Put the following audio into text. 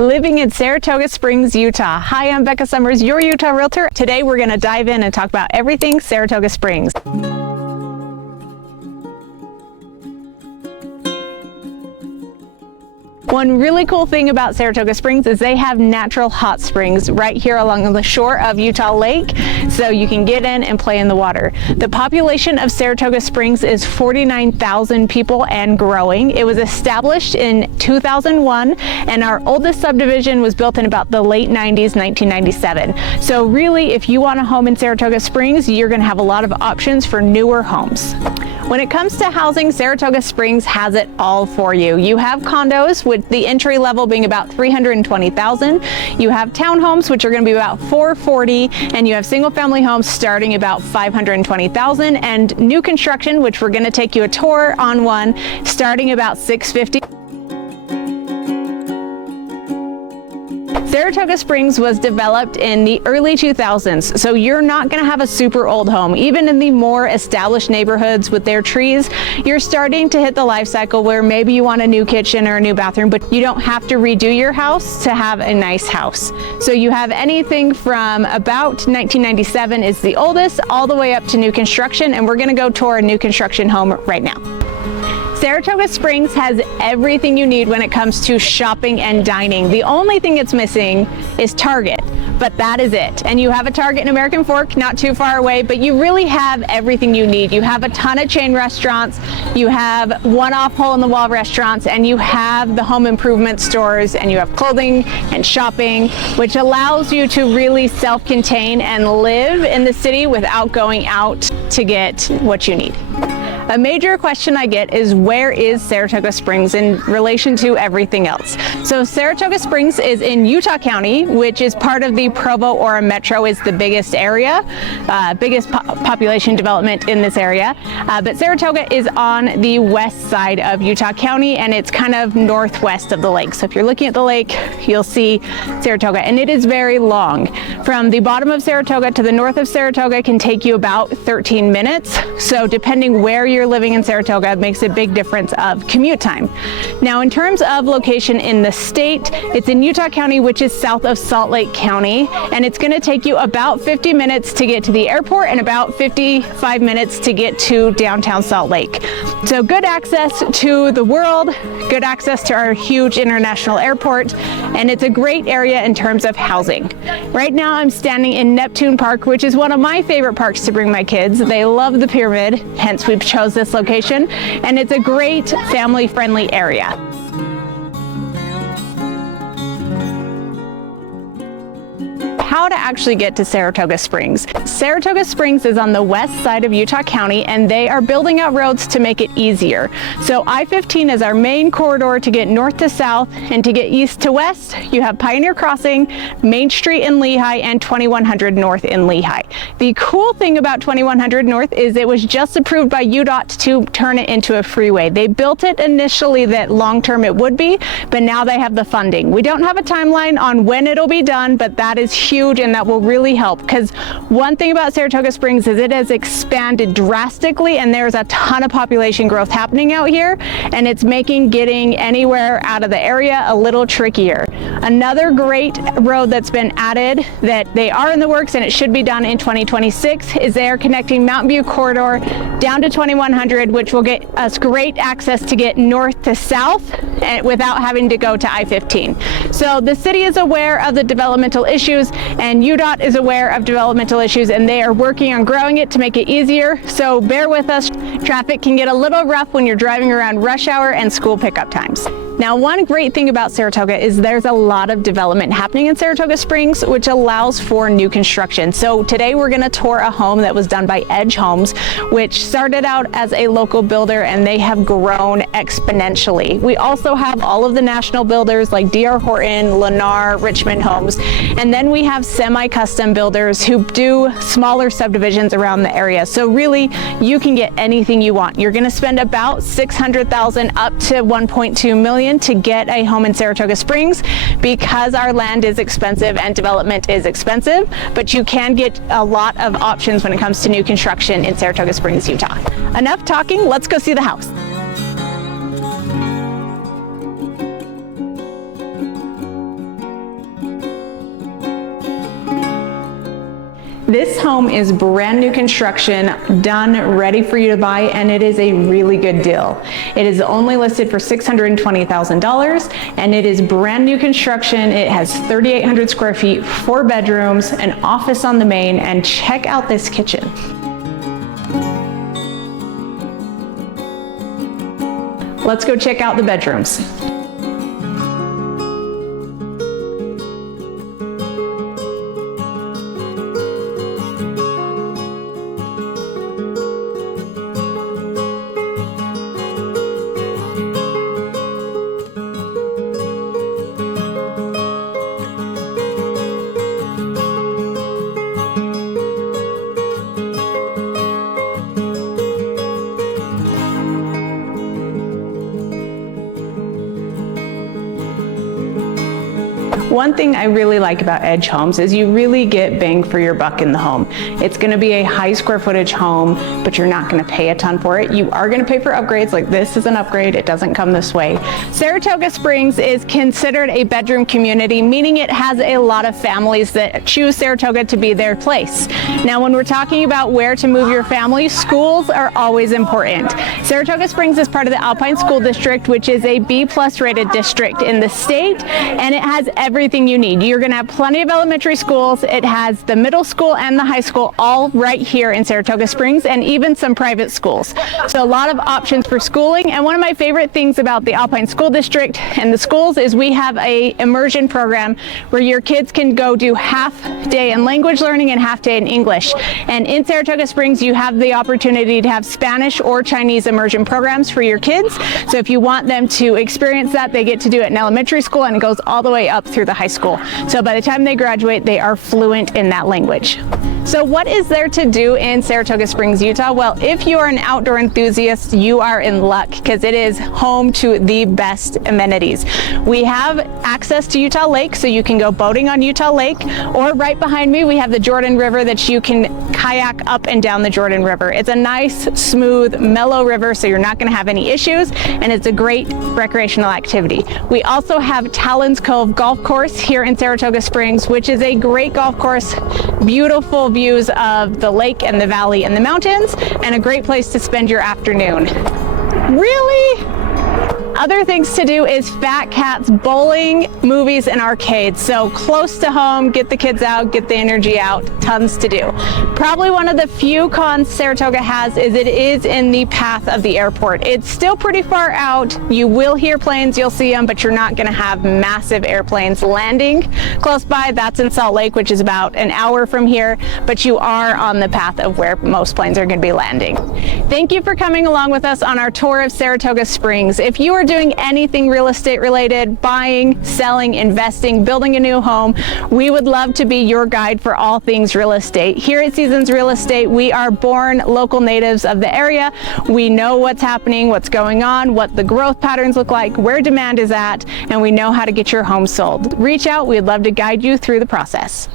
living in Saratoga Springs, Utah. Hi, I'm Becca Summers, your Utah Realtor. Today we're going to dive in and talk about everything Saratoga Springs. One really cool thing about Saratoga Springs is they have natural hot springs right here along the shore of Utah Lake, so you can get in and play in the water. The population of Saratoga Springs is 49,000 people and growing. It was established in 2001, and our oldest subdivision was built in about the late 90s, 1997. So really, if you want a home in Saratoga Springs, you're going to have a lot of options for newer homes. When it comes to housing, Saratoga Springs has it all for you. You have condos with the entry level being about $320,000. You have townhomes, which are going to be about $440,000, and you have single family homes starting about $520,000, and new construction, which we're going to take you a tour on one, starting about $650,000. Saratoga Springs was developed in the early 2000s, so you're not going to have a super old home. Even in the more established neighborhoods with their trees, you're starting to hit the life cycle where maybe you want a new kitchen or a new bathroom, but you don't have to redo your house to have a nice house. So you have anything from about 1997 is the oldest, all the way up to new construction, and we're going to go tour a new construction home right now. Saratoga Springs has everything you need when it comes to shopping and dining. The only thing it's missing is Target, but that is it. And you have a Target in American Fork, not too far away, but you really have everything you need. You have a ton of chain restaurants, you have one-off hole-in-the-wall restaurants, and you have the home improvement stores, and you have clothing and shopping, which allows you to really self-contain and live in the city without going out to get what you need. A major question I get is, where is Saratoga Springs in relation to everything else? So Saratoga Springs is in Utah County, which is part of the Provo or metro, is the biggest area, biggest population development in this area. But Saratoga is on the west side of Utah County, and it's kind of northwest of the lake. So if you're looking at the lake, you'll see Saratoga, and it is very long. From the bottom of Saratoga to the north of Saratoga can take you about 13 minutes. So depending where you're living in Saratoga, it makes a big difference of commute time. Now, in terms of location in the state, it's in Utah County, which is south of Salt Lake County, and it's going to take you about 50 minutes to get to the airport and about 55 minutes to get to downtown Salt Lake. So good access to the world, good access to our huge international airport, and it's a great area in terms of housing. Right now I'm standing in Neptune Park, which is one of my favorite parks to bring my kids. They love the pyramid, hence we've chosen this location, and it's a great family-friendly area. How to actually get to Saratoga Springs. Saratoga Springs is on the west side of Utah County, and they are building out roads to make it easier. So I-15 is our main corridor to get north to south, and to get east to west, you have Pioneer Crossing, Main Street in Lehi, and 2100 North in Lehi. The cool thing about 2100 North is it was just approved by UDOT to turn it into a freeway. They built it initially that long-term it would be, but now they have the funding. We don't have a timeline on when it'll be done, but that is huge, and that will really help, because one thing about Saratoga Springs is it has expanded drastically, and there's a ton of population growth happening out here, and it's making getting anywhere out of the area a little trickier. Another great road that's been added that they are in the works, and it should be done in 2026, is they are connecting Mountain View Corridor down to 2100, which will get us great access to get north to south and without having to go to I-15. So the city is aware of the developmental issues, and UDOT is aware of developmental issues, and they are working on growing it to make it easier. So bear with us. Traffic can get a little rough when you're driving around rush hour and school pickup times. Now, one great thing about Saratoga is there's a lot of development happening in Saratoga Springs, which allows for new construction. So today we're going to tour a home that was done by Edge Homes, which started out as a local builder, and they have grown exponentially. We also have all of the national builders like D.R. Horton, Lennar, Richmond Homes, and then we have semi-custom builders who do smaller subdivisions around the area. So really, you can get anything you want. You're going to spend about $600,000 up to $1.2 million to get a home in Saratoga Springs, because our land is expensive and development is expensive, but you can get a lot of options when it comes to new construction in Saratoga Springs, Utah. Enough talking, let's go see the house. This home is brand new construction, done, ready for you to buy, and it is a really good deal. It is only listed for $620,000, and it is brand new construction. It has 3,800 square feet, 4 bedrooms, an office on the main, and check out this kitchen. Let's go check out the bedrooms. One thing I really like about Edge Homes is you really get bang for your buck in the home. It's going to be a high square footage home, but you're not going to pay a ton for it. You are going to pay for upgrades, like this is an upgrade. It doesn't come this way. Saratoga Springs is considered a bedroom community, meaning it has a lot of families that choose Saratoga to be their place. Now, when we're talking about where to move your family, schools are always important. Saratoga Springs is part of the Alpine School District, which is a B+ rated district in the state, and it has everything you need. You're going to have plenty of elementary schools. It has the middle school and the high school all right here in Saratoga Springs, and even some private schools. So a lot of options for schooling. And one of my favorite things about the Alpine School District and the schools is we have a immersion program where your kids can go do half day in language learning and half day in English. And in Saratoga Springs, you have the opportunity to have Spanish or Chinese immersion programs for your kids. So if you want them to experience that, they get to do it in elementary school, and it goes all the way up through the high school. So by the time they graduate, they are fluent in that language. So what is there to do in Saratoga Springs, Utah? Well, if you are an outdoor enthusiast, you are in luck, because it is home to the best amenities. We have access to Utah Lake, so you can go boating on Utah Lake, or right behind me, we have the Jordan River that you can kayak up and down the Jordan River. It's a nice, smooth, mellow river, so you're not going to have any issues, and it's a great recreational activity. We also have Talon's Cove Golf Course here in Saratoga Springs, which is a great golf course, beautiful views of the lake and the valley and the mountains, and a great place to spend your afternoon. Really? Other things to do is Fat Cats, bowling, movies, and arcades. So close to home, get the kids out, get the energy out, tons to do. Probably one of the few cons Saratoga has is it is in the path of the airport. It's still pretty far out. You will hear planes, you'll see them, but you're not gonna have massive airplanes landing close by. That's in Salt Lake, which is about an hour from here, but you are on the path of where most planes are gonna be landing. Thank you for coming along with us on our tour of Saratoga Springs. If you are doing anything real estate related, buying, selling, investing, building a new home, we would love to be your guide for all things real estate. Here at Seasons Real Estate, we are born local natives of the area. We know what's happening, what's going on, what the growth patterns look like, where demand is at, and we know how to get your home sold. Reach out, we'd love to guide you through the process.